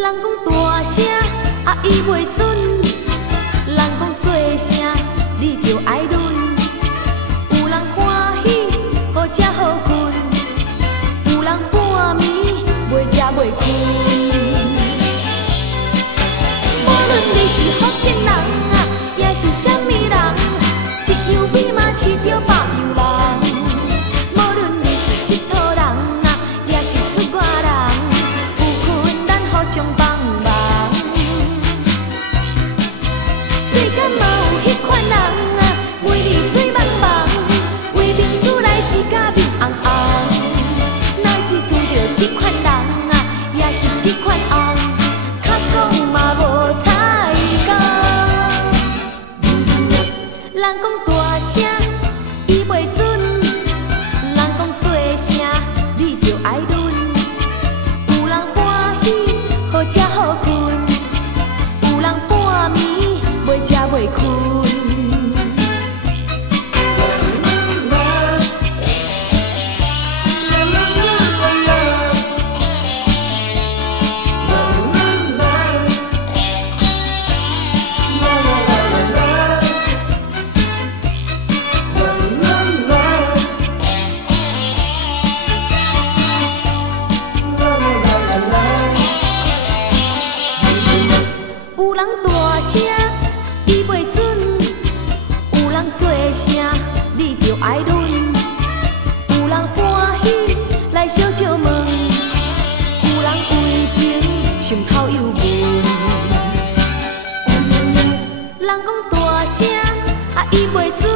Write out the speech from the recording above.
人讲大声啊，伊袂准；人讲细声，你着爱忍。有人欢喜，好食好困；有人半暝袂食袂困。无论你是福建人啊，也是啥物人，一样米嘛饲着百样人。无论你是佚佗人啊，也是出外人，有困难互相帮忙。世间嘛有迄款人啊，每日醉茫茫，为面子来一甲面红红。若是拄着这款人啊，也是这款红，较讲嘛无彩工。人讲大声，伊袂准；人讲细声，你着爱忍。有人欢喜，好食好困；有人半暝袂食袂困。有人大声，伊袂准；有人细声，你着爱忍。有人欢喜来小借问，有人为情心头忧闷。人讲大声啊，伊袂准；